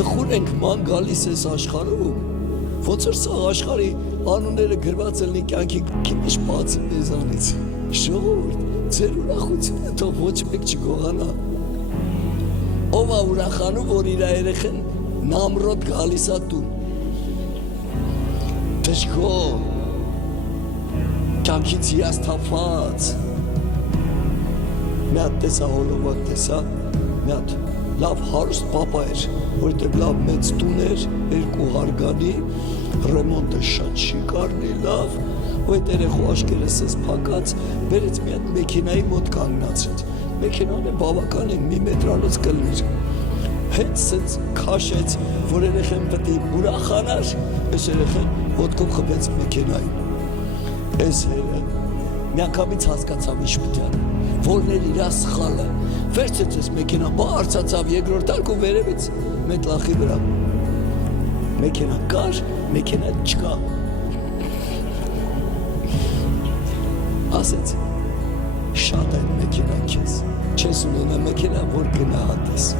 Տխուր ենք ման գալիս ես աշխարհում, ոնց որ սա աշխարհի անունները գրված լինի կյանքի քիչ բացի մեզանից։ Ժողովուրդ, ձեր ուրախությունը թող ոչ մեկ չգողանա։ Ով է ուրախանում, որ իր երեխան նամրոտ գալիս է տուն։ Դժգոհ, կյանքից հիասթափված։ Մի հատ տեսա հոլովակ տեսա, մի հատ լավ հարուստ պապա էր, որտեղ լավ մեծ տուն էր, 2 հարգանի, ռեմոնտը շատ շիկարն է, լավ, ու այդ երեխու աչքերս էս փակած, բերեց մի հատ մեքենայի մոտ կանգնացրեց։ Մեքենան է բավական է մի մետրանոց կլներ։ Հենց սենց քաշեց, որ երեխան պետք է ուրախանար, այս երեխան ոտքով խփեց մեքենային։ Այս հերը մի անգամից հասկացավ ինչ պետք է անի, որն էր իր սխալը։ Վերցրեց այս մեքենան, բարձրացավ երկրորդ արկու վերևից մետլախի վրա։ Մեքենա կար, մեքենա չկա։ Ասեց, շատ այդ մեքենան քեզ, չես ունենա մեքենա, որ գնահատես։